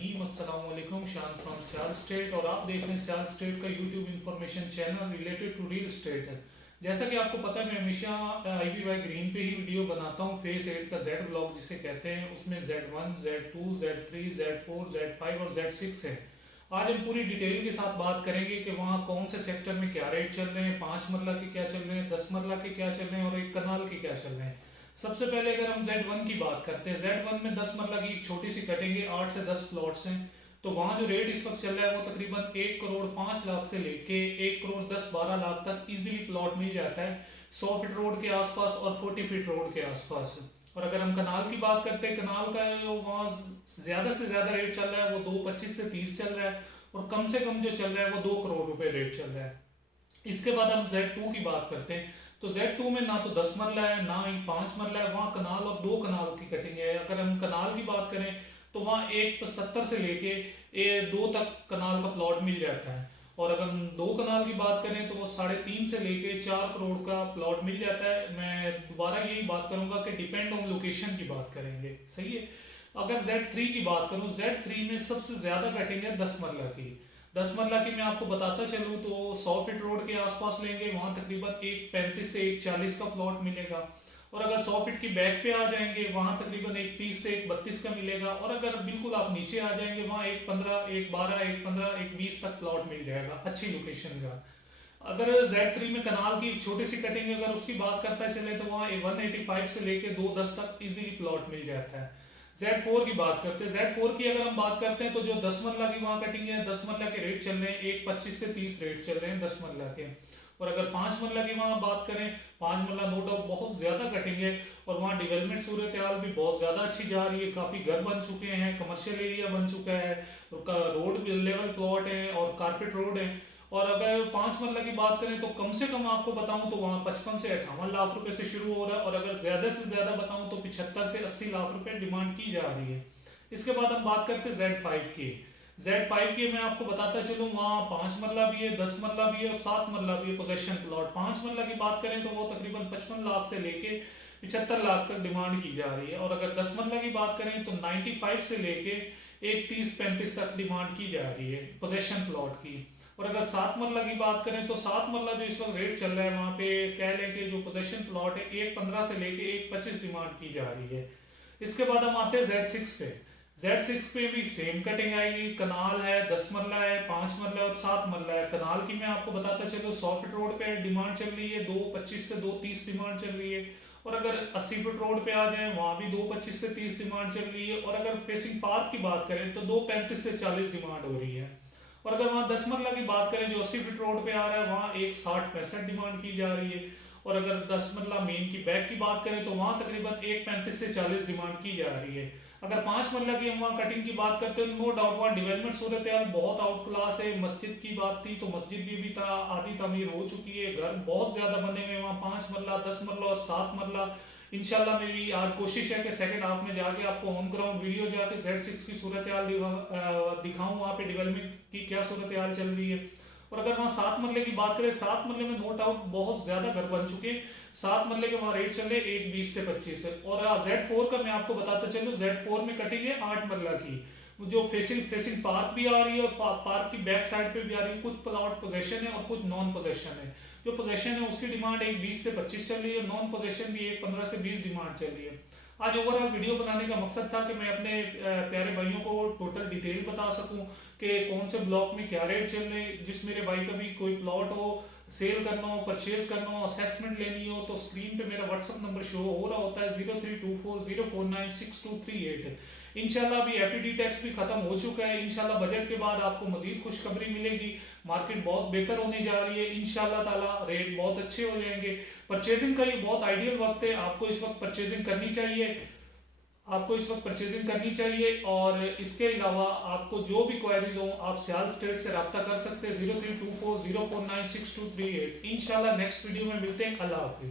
रहीम अस्सलाम वालेकुम। शान फ्रॉम सियाल स्टेट और आप देख रहे हैं सियाल स्टेट का YouTube information channel related to real estate है। जैसा कि आपको पता है मैं हमेशा IBY ग्रीन पे ही वीडियो बनाता हूँ। फेस 8 का जेड ब्लॉक जिसे कहते हैं, उसमें Z1 Z2 Z3 Z4 Z5 और Z6 है। आज हम पूरी डिटेल के साथ बात करेंगे कि वहाँ कौन से सेक्टर में क्या रेट चल रहे हैं, 5 मरला के क्या चल रहे हैं, 10 मरला के क्या चल रहे हैं और एक कनाल के क्या चल रहे हैं। सबसे पहले अगर हम Z1 की बात करते हैं, Z1 में 10 मरला की एक छोटी सी कटेंगे, 8 से 10 प्लॉट्स हैं। तो वहाँ जो रेट इस वक्त चल रहा है वो तकरीबन 1 करोड़ 5 लाख से लेके 1 करोड़ 10-12 लाख तक इजीली प्लॉट मिल जाता है 100 फीट रोड के आसपास और 40 फीट रोड के आसपास। और अगर हम कनाल की बात करते हैं, कनाल का जो वहाँ ज्यादा से ज्यादा रेट चल रहा है वो 2.25 से 30 चल रहा है और कम से कम जो चल रहा है वो 2 करोड़ रुपए रेट चल रहा है। इसके बाद हम Z2 की बात करते हैं, तो Z2 में ना तो 10 मरला है ना ही 5 मरला है, वहाँ कनाल और 2 कनाल की कटिंग है। अगर हम कनाल की बात करें तो वहाँ 1.70 से लेके 2 तक कनाल का प्लॉट मिल जाता है। और अगर हम 2 कनाल की बात करें तो वो 3.5 से लेके 4 करोड़ का प्लॉट मिल जाता है। मैं दोबारा यही बात करूंगा कि डिपेंड ऑन लोकेशन की बात करेंगे, सही है। अगर Z3 की बात करूं, Z3 में सबसे ज्यादा कटिंग है 10 मरला की। 10 मरला की मैं आपको बताता चलूँ तो 100 फीट रोड के आसपास लेंगे, वहाँ तकरीबन 1.35 से 1.40 का प्लॉट मिलेगा। और अगर 100 फीट की बैक पे आ जाएंगे वहाँ तकरीबन 1.30 से 1.32 का मिलेगा। और अगर बिल्कुल आप नीचे आ जाएंगे वहाँ 1.15 1.12 1.15 1.20 तक प्लॉट मिल जाएगा अच्छी लोकेशन का। अगर Z3 में कनाल की छोटी सी कटिंग अगर उसकी बात करता चले तो वहाँ 185 से लेके 210 तक इजीली प्लॉट मिल जाता है। Z4 की बात करते हैं, Z4 की अगर हम बात करते हैं तो जो 10 मरला की वहाँ कटिंग है, 10 मरला के रेट चल रहे हैं 1.25 से 30 रेट चल रहे हैं 10 मरला के। और अगर 5 मरला की वहाँ बात करें, 5 मरला नो डाउट बहुत ज्यादा कटिंग है और वहाँ डेवलपमेंट सूरत हाल भी बहुत ज्यादा अच्छी जा रही है। काफी घर बन चुके हैं, कमर्शियल एरिया बन चुका है, रोड लेवल प्लॉट है और कारपेट रोड है। और अगर 5 मरला की बात करें तो कम से कम आपको बताऊं तो वहाँ 55 से 58 लाख रुपए से शुरू हो रहा है और अगर ज्यादा से ज्यादा बताऊं तो 75 से 80 लाख रुपए डिमांड की जा रही है। इसके बाद हम बात करते हैं Z5 की। Z5 की मैं आपको बताता चलूँ, वहाँ 5 मरला भी है, 10 मरला भी है और 7 मरला भी है पोजेशन प्लॉट। 5 मरला की बात करें तो वो तकरीबन 55 लाख से लेके 75 लाख तक डिमांड की जा रही है। और अगर 10 मरला की बात करें तो 95 से लेके 130-35 तक डिमांड की जा रही है पोजेशन प्लॉट की। और अगर 7 मरला की बात करें तो 7 मरला जो इस वक्त रेट चल रहा है वहाँ पे कह लें कि जो पोजेशन प्लॉट है 1.15 से लेके 1.25 डिमांड की जा रही है। इसके बाद हम आते हैं Z6 पे। Z6 पे भी सेम कटिंग आएगी, कनाल है, 10 मरला है, 5 मरला और 7 मरला है। कनाल की मैं आपको बताता चलूँ 100 फीट रोड पे डिमांड चल रही है 2.25 से 2.30 डिमांड चल रही है। और अगर 80 फीट रोड पे आ जाए वहाँ भी 2.25 से 30 डिमांड चल रही है। और अगर फेसिंग पार्क की बात करें तो 2.35 से 40 डिमांड हो रही है। और अगर वहाँ 10 मरला की बात करें जो 80 फीट रोड पे आ रहा है वहाँ 1.60-65 डिमांड की जा रही है। और अगर 10 मरला मेन की बैक की बात करें तो वहाँ तकरीबन 1.35 से 40 डिमांड की जा रही है। अगर 5 मरला की हम वहाँ कटिंग की बात करते हैं, नो डाउट वहाँ डेवलपमेंट सूरत हाल बहुत आउट क्लास है। मस्जिद की बात थी तो मस्जिद भी अभी आधी तमीर हो चुकी है, घर बहुत ज्यादा बने हुए वहाँ 5 मरला, 10 मरला और 7 मरला। इंशाल्लाह मेरी आज कोशिश है कि सेकंड हाफ में जाके आपको ऑन ग्राउंड वीडियो जाके Z6 की सूरत हाल दिखाऊं, वहाँ पे डेवलपमेंट की क्या सूरत हाल चल रही है। और अगर वहाँ 7 मरले की बात करें, 7 मरले में नो डाउट बहुत ज्यादा घर बन चुके हैं। 7 मरले के वहाँ रेट चल रहे 1.20 से 25 है। और Z4 का मैं आपको बताता चलूँ, Z4 में कटिंग है 8 मरला की, जो फेसिंग पार्क भी आ रही है और पार्क की बैक साइड पे भी आ रही है। कुछ प्लॉट पोजेशन है और कुछ नॉन पोजेशन है। जो पोजेशन है उसकी डिमांड 1.20 से 25 चल रही है, नॉन पोजेशन भी 1.15 से 20 डिमांड चल रही है। आज ओवरऑल वीडियो बनाने का मकसद था कि मैं अपने प्यारे भाइयों को टोटल डिटेल बता सकूं कि कौन से ब्लॉक में क्या रेट चल रहे हैं। जिस मेरे भाई का भी कोई प्लॉट हो, सेल करना हो, परचेज करना हो, असेसमेंट लेनी हो तो स्क्रीन पे मेरा व्हाट्सअप नंबर शो हो रहा होता है 032404962338। इंशाल्लाह अभी FTT टैक्स भी खत्म हो चुका है। इंशाल्लाह बजट के बाद आपको मजीद खुशखबरी मिलेगी, मार्केट बहुत बेहतर होने जा रही है। इंशाल्लाह ताला रेट बहुत अच्छे हो जाएंगे। परचेजिंग का ये बहुत आइडियल वक्त है, आपको इस वक्त परचेजिंग करनी चाहिए, आपको इस वक्त परचेजिंग करनी चाहिए। और इसके अलावा आपको जो भी क्वेरीज हो आप सियाल स्टेट से रब्ता कर सकते हैं 032404962338। इंशाल्लाह नेक्स्ट वीडियो में मिलते हैं। अल्लाह हाफिज।